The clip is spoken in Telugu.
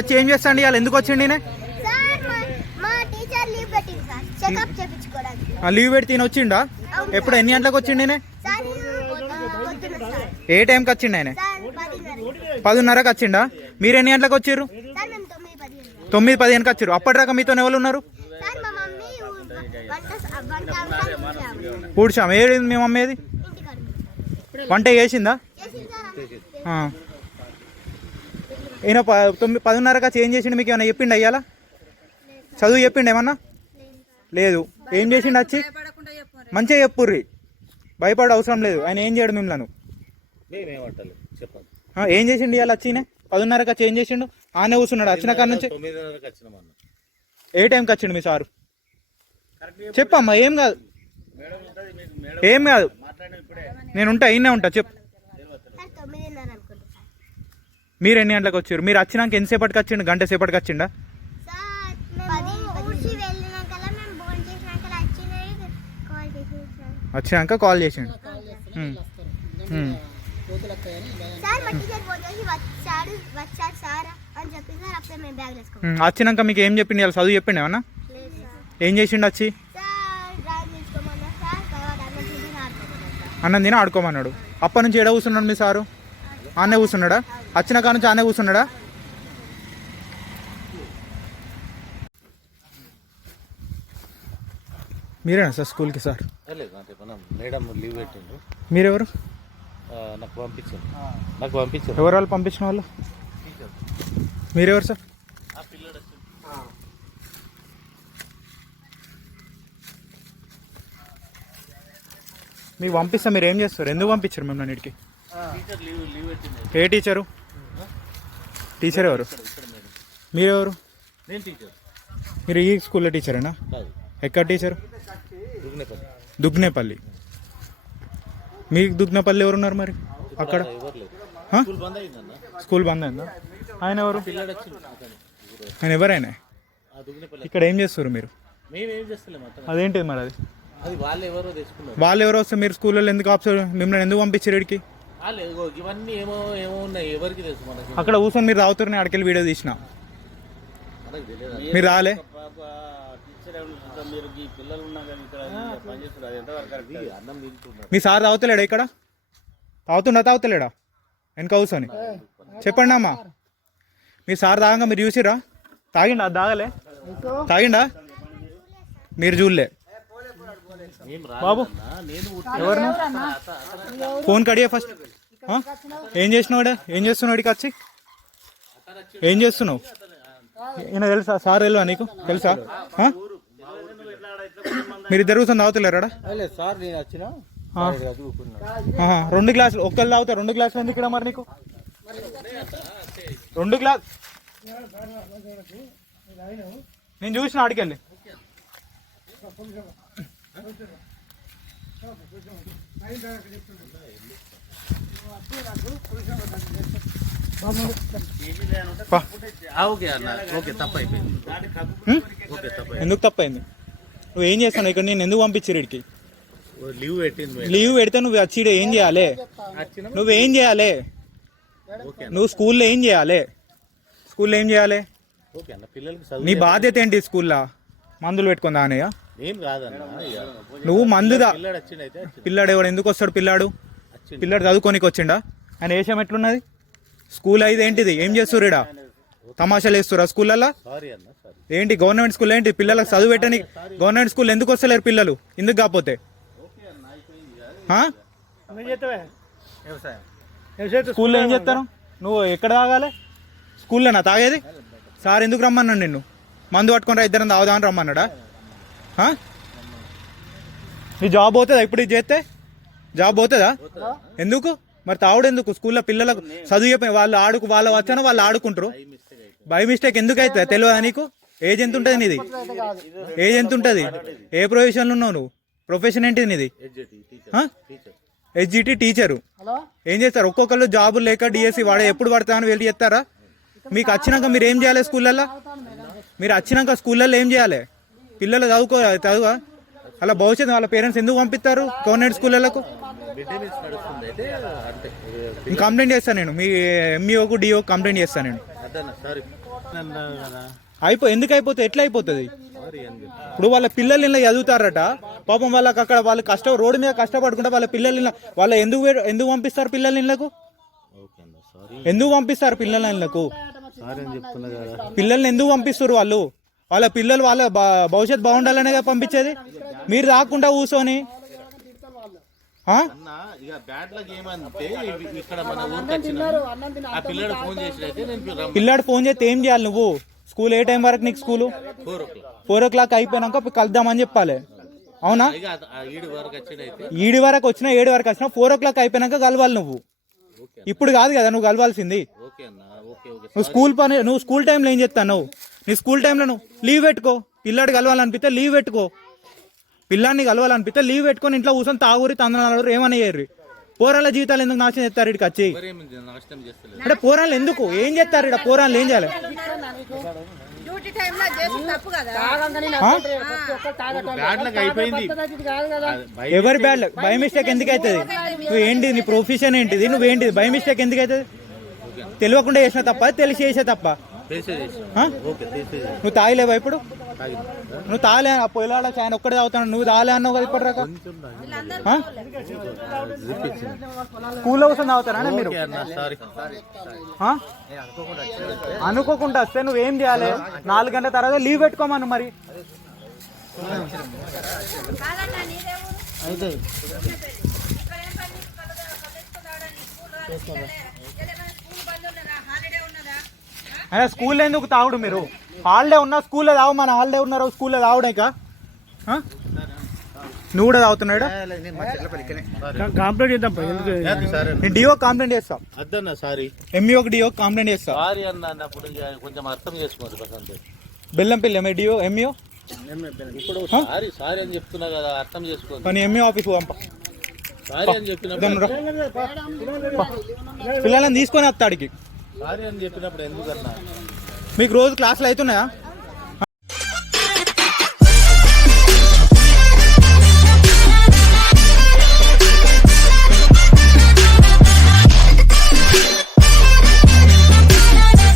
వచ్చి ఏం చేస్తాండి ఇవాళ ఎందుకు వచ్చిండి ఈయన? లీవ్ పెడితే ఈయన వచ్చిండా? ఎప్పుడు ఎన్ని గంటలకు వచ్చిండి ఈయన? ఏ టైంకి వచ్చిండు ఆయన? పదిన్నరకు. వచ్చిండా? మీరు ఎన్ని గంటలకు మేము తొమ్మిది పదిహేను. తొమ్మిది పదిహేనుకి వచ్చారు. అప్పటిదాకా మీతో ఎవరు ఉన్నారు? పూడ్చాం ఏది మీ మమ్మీ ఇంటికాడ. వంట చేసిందా. ఈయన తొమ్మిది పదిన్నరగా చేంజ్ చేసిండు మీకు ఏమైనా చెప్పిండు అయ్యాలా చదువు చెప్పిండు ఏమన్నా? లేదు. ఏం చేసిండు వచ్చి మంచిగా చెప్పుర్రి. భయపడ అవసరం లేదు. ఆయన ఏం చేయడు మిమ్మల్ని ఏం చేసిండు ఇవాళ వచ్చి ఈయన? పదిన్నరగా చేంజ్ చేసిండు. ఆనే కూర్చున్నాడు. వచ్చిన కాడ నుంచి? వచ్చినాం ఏ టైంకి వచ్చిండు మీ సారు? చెప్పమ్మా ఏం కాదు. ఏం కాదు. నేను ఉంటా ఇన్నే ఉంటా చెప్పు సార్ తొమ్మిదిన్నర అనుకుంటా సార్ మీరు ఎన్ని గంటలకు వచ్చారు? మీరు వచ్చినాక ఎంతసేపటికి వచ్చిండు? గంట సేపటికి వచ్చిండా? వచ్చినాక కాల్ చేసిండు. వచ్చినాక మీకు ఏం చెప్పిండు? ఇవాళ చదువు చెప్పిండు ఏమన్నా? ఏం చేసిండు వచ్చి? అన్నం తిని ఆడుకోమన్నాడు. అప్పటి నుంచి ఏడ కూర్చున్నాడు మీ సారు? ఆనే కూర్చున్నాడా? వచ్చిన కాడ నుంచి ఆనే కూర్చున్నాడా? మీరేనా సార్ స్కూల్కి సార్? మేడం లీవ్ పెట్టిండు. మీరెవరు? నాకు పంపించాను నాకు పంపించాను ఎవరు వాళ్ళు పంపించిన వాళ్ళు? మీరెవరు సార్? మీకు పంపిస్తా మీరు ఏం చేస్తారు? ఎందుకు పంపించారు మిమ్మల్ని ఇంటికి ఏ టీచరు? టీచర్ ఎవరు? మీరెవరు? నేను టీచర్ మీరు ఈ స్కూల్లో టీచరేనా? ఎక్కడ టీచర్? దుగ్నేపల్లి. దుగ్నేపల్లి. మీకు దుగ్నేపల్లి ఎవరున్నారు మరి? అక్కడ? ఎవరు? స్కూల్ బంద్ అయిందా? ఆయన ఎవరు. ఆయన ఎవరైనా? ఇక్కడ ఏం చేస్తారు మీరు? అదేంటిది మరి అది? ఎవరో వాళ్ళు ఎవరు వస్తే మీరు స్కూల్లో ఎందుకు ఆప్షన్ మిమ్మల్ని ఎందుకు పంపించారు ఇక్కడికి? వాళ్ళు ఇగో ఇవన్నీ ఏమో ఏమో ఉన్నాయి. ఎవరికి తెలుసు మనకి? అక్కడ కూర్చొని మీరు తాగుతారని అక్కడికి వీడియో తీసిన? మనకి తెలియదు మీరు రాలే? మీరు ఈ పిల్లలు ఉన్నా కానీ ఇక్కడ పనిచేస్తున్నారు అది ఎంతవరకు కరెక్ట్ అన్నం తింటున్నారు. మీ సార్ తాగుతలేడా ఇక్కడ? తాగుతుండా తాగుతలేడా? వెనక కూర్చొని చెప్పండి అమ్మా. మీ సార్ తాగంగా మీరు చూసిరా తాగిండా? అది తాగలే తాగిండా? మీరు చూడలే. బాబు. నేను ఎవరిని ఫోన్ కడియా ఫస్ట్? ఏం చేసినావాడు ఏం చేస్తున్నావు ఇక్కడికి వచ్చి ఏం చేస్తున్నావు? ఈయన తెలుసా? సార్ తెలుసా నీకు? తెలుసా? ఆ? మీరిద్దరు కూర్చొని తాగుతలేరాడా రెండు గ్లాసులు. ఒక్కళ్ళు తాగుతారు రెండు గ్లాసులు ఎందుకు ఇక్కడ మరి నీకు? రెండు గ్లాస్ నేను చూసిన ఆడికెళ్ళి ఎందుకు తప్పైంది? నువ్వు ఏం చేస్తాను ఇక్కడ నేను ఎందుకు పంపించారు ఇక్కడికి? లీవ్ పెట్టింది. లీవ్ పెడితే నువ్వు వచ్చి ఏం చేయాలి? నువ్వేం చేయాలి? నువ్వు స్కూల్లో ఏం చేయాలి? స్కూల్లో ఏం చేయాలి? నీ బాధ్యత ఏంటి స్కూల్లో? మందులు పెట్టుకుందా అనయ్య. నువ్వు మందుదా? పిల్లడు ఎవడు? ఎందుకు వస్తాడు పిల్లాడు? పిల్లాడు చదువుకోనికి వచ్చిండా? ఆయన వేషం ఎట్లున్నది? స్కూల్ అయితే ఏంటిది? ఏం చేస్తుర్రు ఈడ? తమాషాలు వేస్తురా స్కూళ్ళల్లో? సారీ అన్న సారీ ఏంటి గవర్నమెంట్ స్కూల్ ఏంటి? పిల్లలకు చదువు పెట్టని గవర్నమెంట్ స్కూల్ ఎందుకు వస్తలేరు పిల్లలు? ఎందుకు కాకపోతే? ఆ? స్కూల్లో ఏం చేస్తారు? నువ్వు ఎక్కడ తాగాలి? స్కూల్లోనా? తాగేది? సార్ ఎందుకు రమ్మన్నాడు నిన్ను? మందు పట్టుకొని రా ఇద్దరం తాగుదా అని రమ్మన్నాడా? ఆ? నీ జాబ్ పోతుందా ఇప్పుడు ఇది చేస్తే? జాబ్ పోతుందా? ఎందుకు? మరి తావుడు ఎందుకు? స్కూల్లో పిల్లలకు చదువు చెప్పి వాళ్ళు ఆడుకు వాళ్ళు వచ్చానో వాళ్ళు ఆడుకుంటారు? బై మిస్టేక్ ఎందుకు అవుతుంది తెలియదా నీకు? ఏజ్ ఎంత ఉంటుంది నీది? ఏజ్ ఎంత ఉంటుంది? ఏ ప్రొఫెషన్లో ఉన్నావు నువ్వు? ప్రొఫెషన్ ఏంటిది నీది? HGT teacher. ఏం చేస్తారు? ఒక్కొక్కరు జాబులు లేక డిఎస్సి వాడే ఎప్పుడు పడతా అని వెళ్ళి చేస్తారా మీకు వచ్చినాక మీరు ఏం చేయాలి స్కూళ్ళల్లో? మీరు వచ్చినాక స్కూళ్ళల్లో ఏం చేయాలి? పిల్లలు చదువుకో చదువు? అలా భవిష్యత్తు వాళ్ళ పేరెంట్స్ ఎందుకు పంపిస్తారు? గవర్నమెంట్ స్కూళ్ళకు కంప్లైంట్ చేస్తాను నేను. మీ ఎంఈఓకు డిఓ కంప్లైంట్ చేస్తాను నేను. అయిపో ఎందుకు అయిపోతుంది ఎట్లా అయిపోతుంది? ఇప్పుడు వాళ్ళ పిల్లలు ఇలా చదువుతారట. పాపం వాళ్ళకి అక్కడ వాళ్ళు కష్టం రోడ్డు మీద కష్టపడుకుంటే వాళ్ళ పిల్లలు ఇలా వాళ్ళ ఎందుకు ఎందుకు పంపిస్తారు పిల్లలు ఇళ్ళకు? ఎందుకు పంపిస్తారు పిల్లల ఇళ్ళకు? పిల్లల్ని ఎందుకు పంపిస్తారు వాళ్ళు? వాళ్ళ పిల్లలు వాళ్ళ భవిష్యత్ బాగుండాలనే పంపించేది? మీరు రాకుండా కూర్చొని. ఆ? అన్న ఇక బ్యాడ్ లక్ ఏమంటే ఇవి- ఇక్కడ మన ఊరికి వచ్చిన ఆ పిల్లడు ఫోన్ చేస్తే ఏం చేయాలి నువ్వు? స్కూల్ ఏ టైం వరకు నీకు స్కూలు ఫోర్ ఓ క్లాక్ అయిపోయినాక పోయి కలుద్దామని చెప్పాలి. అవునా? ఈడు వరకు వచ్చినైతే ఈడి వరకు వచ్చినా ఏడు వరకు వచ్చినా ఫోర్ ఓ క్లాక్ అయిపోయినాక కలవాలి నువ్వు. ఇప్పుడు కాదు కదా నువ్వు కలవాల్సింది. ఓకే అన్న ఓకే ఓకే. నువ్వు స్కూల్ పని నువ్వు స్కూల్ టైంలో ఏం చేస్తావు నువ్వు నీ స్కూల్ టైంలో నువ్వు లీవ్ పెట్టుకో. పిల్లాడు కలవాలనిపిస్తే లీవ్ పెట్టుకో. పిల్లాడిని కలవాలనిపిస్తే లీవ్ పెట్టుకొని ఇంట్లో కూర్చొని తాగురి తందనాలు ఏమని చేయరు పోరాళ్ళ జీవితాలు ఎందుకు నాశనం చేస్తారు ఇక్కడికి వచ్చి? అంటే పోరాళ్ళు ఎందుకు? ఏం చేస్తారు ఇక్కడ పోరాళ్ళు? ఏం చేయాలి? డ్యూటీ టైంలో చేసి తప్పు కదా? ఆ? బ్యాడ్ లక్ అయిపోయింది. ఎవరి బ్యాడ్ బై మిస్టేక్ ఎందుకు అవుతుంది? నువ్వు ఏంటి? నీ ప్రొఫెషన్ ఏంటిది? నువ్వేంటిది బై మిస్టేక్ ఎందుకు అవుతుంది? తెలియకుండా చేసిన తప్ప తెలిసి చేసే తప్ప. నువ్వు తాగలేవా ఇప్పుడు? నువ్వు తాగలే ఆ పొయ్యిలాడ ఆయన ఒక్కడే తాగుతాను నువ్వు తాగలే అన్నావు కదా ఇప్పటిదాకా ఆ? స్కూల్లో కూర్చొని తాగుతారా మీరు? అనుకోకుండా వస్తే నువ్వేం చేయాలి? నాలుగు గంటల తర్వాత లీవ్ పెట్టుకోమను మరి. అయితే. కలుసుకున్నాడని స్కూల్ ఎందుకు తాగుడు మీరు? హాలిడే ఉన్నా స్కూల్లో తాగు మన హాలిడే ఉన్నారు స్కూల్లో తాగుడాక నువ్వు కూడా తాగుతున్నాడు కంప్లీట్ చేద్దాం సరే నేను డిఓ కంప్లైంట్ చేస్తా. అద్దన్న సారీ. ఎంఈఓకి డిఓ కంప్లైంట్ చేస్తా. సారీ అన్న అన్నప్పుడు కొంచెం అర్థం చేసుకోండి Basant Bellampalli MA DO MEO ఇప్పుడు సారీ సారీ అని చెప్తున్నా కదా అర్థం చేసుకోండి. కానీ ఎంఈఓ ఆఫీస్ పంప. సారీ అని చెప్పినప్పుడు. పా. పిల్లలని తీసుకొని వస్తాడికి సారీ అని చెప్పినప్పుడు ఎందుకన్నా? మీకు రోజు క్లాసులు అవుతున్నాయా?